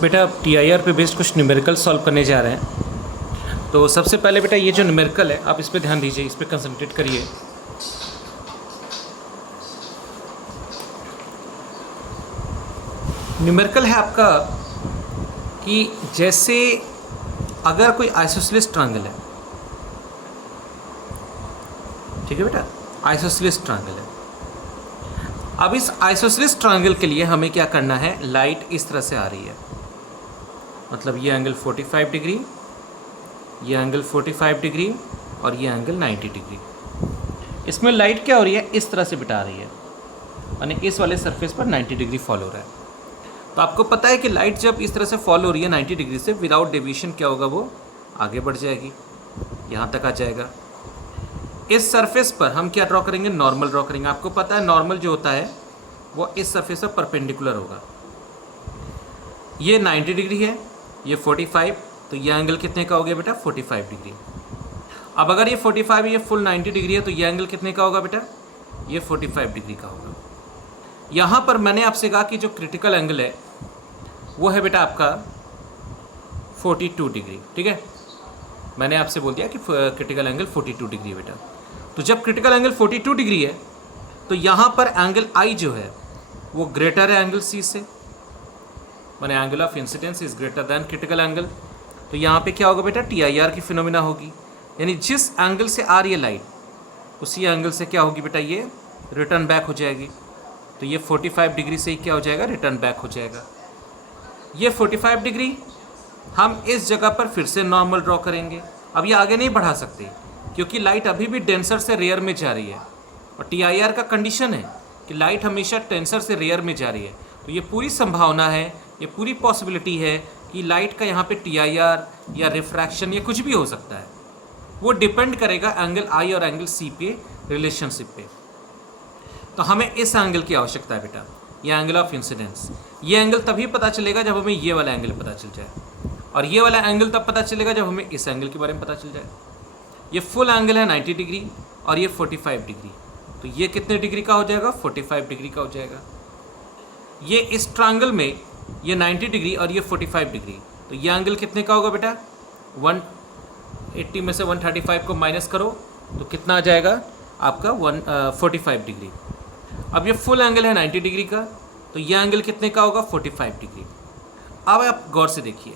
बेटा आप TIR पे बेस्ड कुछ न्यूमेरिकल सॉल्व करने जा रहे हैं। तो सबसे पहले बेटा ये जो न्यूमेरिकल है आप इस पे ध्यान दीजिए, इस पे कंसंट्रेट करिए। न्यूमेरिकल है आपका कि जैसे अगर कोई आइसोसेलेस ट्रायंगल है, ठीक है बेटा, आइसोसेलेस ट्रायंगल है। अब इस आइसोसेलेस ट्रायंगल के लिए हमें क्या करना है, लाइट इस तरह से आ रही है, मतलब ये एंगल 45 डिग्री, ये एंगल 45 डिग्री और ये एंगल 90 डिग्री। इसमें लाइट क्या हो रही है, इस तरह से बिटा रही है, यानी इस वाले सरफेस पर 90 डिग्री फॉल हो रहा है। तो आपको पता है कि लाइट जब इस तरह से फॉल हो रही है 90 डिग्री से, विदाउट डेविएशन क्या होगा, वो आगे बढ़ जाएगी, यहाँ तक आ जाएगा। इस सरफेस पर हम क्या ड्रॉ करेंगे, नॉर्मल ड्रॉ करेंगे। आपको पता है नॉर्मल जो होता है वो इस सरफेस पर परपेंडिकुलर होगा। ये 90 डिग्री है, ये 45, तो ये एंगल कितने का हो गया बेटा, 45 डिग्री। अब अगर ये 45 ये फुल 90 डिग्री है, तो ये एंगल कितने का होगा बेटा, ये 45 डिग्री का होगा। यहाँ पर मैंने आपसे कहा कि जो क्रिटिकल एंगल है वो है बेटा आपका 42 डिग्री, ठीक है। मैंने आपसे बोल दिया कि क्रिटिकल एंगल 42 डिग्री है बेटा। तो जब क्रिटिकल एंगल 42 डिग्री है तो यहाँ पर एंगल आई जो है वो ग्रेटर है एंगल सी से, माने angle of incidence is greater than critical angle. तो यहाँ पे क्या होगा बेटा, TIR की फिनोमिना होगी, यानी जिस एंगल से आ रही है लाइट उसी एंगल से क्या होगी बेटा, ये रिटर्न बैक हो जाएगी। तो ये 45 डिग्री से ही क्या हो जाएगा, रिटर्न बैक हो जाएगा। ये 45 डिग्री हम इस जगह पर फिर से नॉर्मल ड्रॉ करेंगे। अब ये आगे नहीं बढ़ा सकते क्योंकि लाइट अभी भी डेंसर से रेयर में जा रही है, और TIR का कंडीशन है कि लाइट हमेशा डेंसर से रेयर में जा रही है। तो ये पूरी संभावना है, ये पूरी पॉसिबिलिटी है कि लाइट का यहाँ पे TIR या रिफ्रैक्शन या कुछ भी हो सकता है। वो डिपेंड करेगा एंगल आई और एंगल सी पे, रिलेशनशिप पे। तो हमें इस एंगल की आवश्यकता है बेटा, ये एंगल ऑफ इंसिडेंस। ये एंगल तभी पता चलेगा जब हमें ये वाला एंगल पता चल जाए, और ये वाला एंगल तब पता चलेगा जब हमें इस एंगल के बारे में पता चल जाए। ये फुल एंगल है 90 डिग्री और ये 45 डिग्री, तो ये कितने डिग्री का हो जाएगा, 45 डिग्री का हो जाएगा। ये इस ट्रायंगल में ये 90 डिग्री और ये 45 डिग्री, तो ये एंगल कितने का होगा बेटा, 180 में से 135 को माइनस करो तो कितना आ जाएगा आपका 45 डिग्री। अब ये फुल एंगल है 90 डिग्री का, तो ये एंगल कितने का होगा, 45 डिग्री। अब आप गौर से देखिए,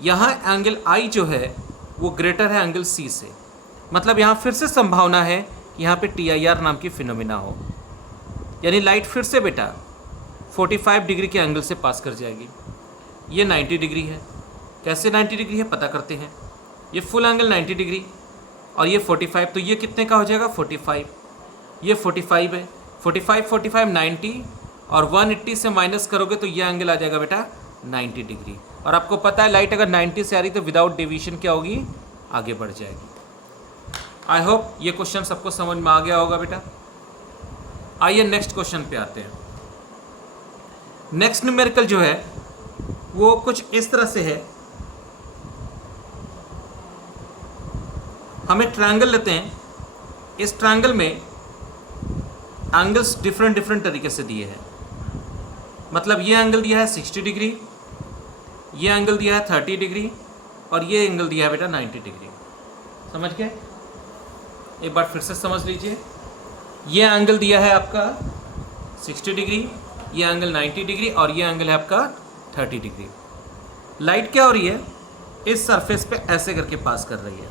यहाँ एंगल आई जो है वो ग्रेटर है एंगल सी से, मतलब यहाँ फिर से संभावना है कि यहाँ पे TIR नाम की फिनोमिना हो, यानी लाइट फिर से बेटा 45 डिग्री के एंगल से पास कर जाएगी। ये 90 डिग्री है, कैसे 90 डिग्री है पता करते हैं। ये फुल एंगल 90 डिग्री और ये 45, तो ये कितने का हो जाएगा, 45। ये 45 है, 45 90 और 180 से माइनस करोगे तो ये एंगल आ जाएगा बेटा 90 डिग्री। और आपको पता है लाइट अगर 90 से आ रही तो विदाउट डेविएशन क्या होगी, आगे बढ़ जाएगी। आई होप ये क्वेश्चन सबको समझ में आ गया होगा बेटा। आइए नेक्स्ट क्वेश्चन पे आते हैं। नेक्स्ट न्यूमेरिकल जो है वो कुछ इस तरह से है। हमें ट्रायंगल लेते हैं, इस ट्रायंगल में एंगल्स डिफरेंट तरीके से दिए हैं। मतलब ये एंगल दिया है 60 डिग्री, ये एंगल दिया है 30 डिग्री और ये एंगल दिया है बेटा 90 डिग्री। समझ गए, एक बार फिर से समझ लीजिए। ये एंगल दिया है आपका 60 डिग्री, ये एंगल 90 डिग्री और ये एंगल है आपका 30 डिग्री। लाइट क्या हो रही है, इस सरफेस पे ऐसे करके पास कर रही है,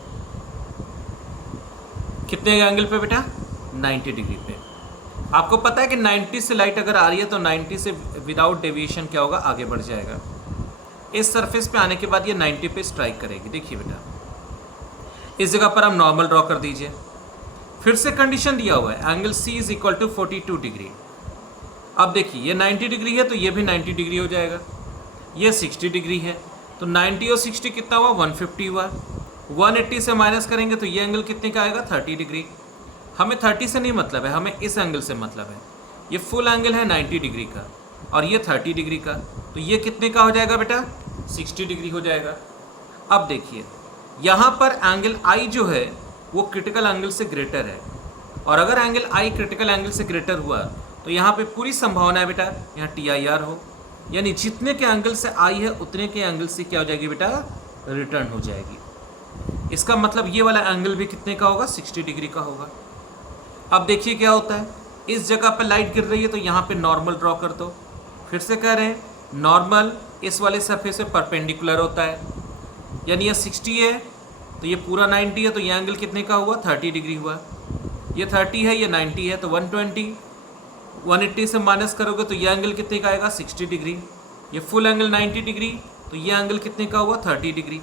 कितने एंगल पे बेटा, 90 डिग्री पे। आपको पता है कि 90 से लाइट अगर आ रही है तो 90 से विदाउट डेविएशन क्या होगा, आगे बढ़ जाएगा। इस सरफेस पे आने के बाद ये 90 पे स्ट्राइक करेगी। देखिए बेटा, इस जगह पर हम नॉर्मल ड्रॉ कर दीजिए। फिर से कंडीशन दिया हुआ है angle C is equal to 42 degree. अब देखिए ये 90 डिग्री है तो ये भी 90 डिग्री हो जाएगा। ये 60 डिग्री है तो 90 और 60 कितना हुआ, 150 हुआ। 180 से माइनस करेंगे तो ये एंगल कितने का आएगा, 30 डिग्री। हमें 30 से नहीं मतलब है, हमें इस एंगल से मतलब है। ये फुल एंगल है 90 डिग्री का और ये 30 डिग्री का, तो ये कितने का हो जाएगा बेटा, 60 डिग्री हो जाएगा। अब देखिए यहाँ पर एंगल आई जो है वो क्रिटिकल एंगल से ग्रेटर है, और अगर एंगल आई क्रिटिकल एंगल से ग्रेटर हुआ तो यहाँ पे पूरी संभावना है बेटा यहाँ TIR हो, यानी जितने के एंगल से आई है उतने के एंगल से क्या हो जाएगी बेटा, रिटर्न हो जाएगी। इसका मतलब ये वाला एंगल भी कितने का होगा, 60 डिग्री का होगा। अब देखिए क्या होता है, इस जगह पे लाइट गिर रही है तो यहाँ पे नॉर्मल ड्रॉ कर दो। फिर से कह रहे हैं नॉर्मल इस वाले सरफेस से परपेंडिकुलर होता है, यानी ये 60 है तो ये पूरा 90 है, तो ये एंगल कितने का हुआ, 30 डिग्री हुआ। ये 30 है, ये 90 है, तो 120, 180 से माइनस करोगे तो ये एंगल कितने का आएगा, 60 डिग्री। ये फुल एंगल 90 डिग्री, तो ये एंगल कितने का हुआ, 30 डिग्री।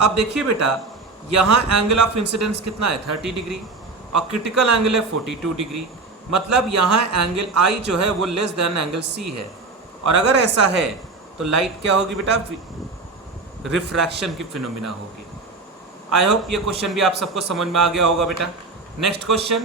अब देखिए बेटा, यहाँ एंगल ऑफ इंसिडेंस कितना है, 30 डिग्री, और क्रिटिकल एंगल है 42 डिग्री। मतलब यहाँ एंगल आई जो है वो लेस देन एंगल सी है। और अगर ऐसा है तो लाइट क्या होगी बेटा, रिफ्रैक्शन की फिनोमिना होगी। आई होप ये क्वेश्चन भी आप सबको समझ में आ गया होगा बेटा। Next question,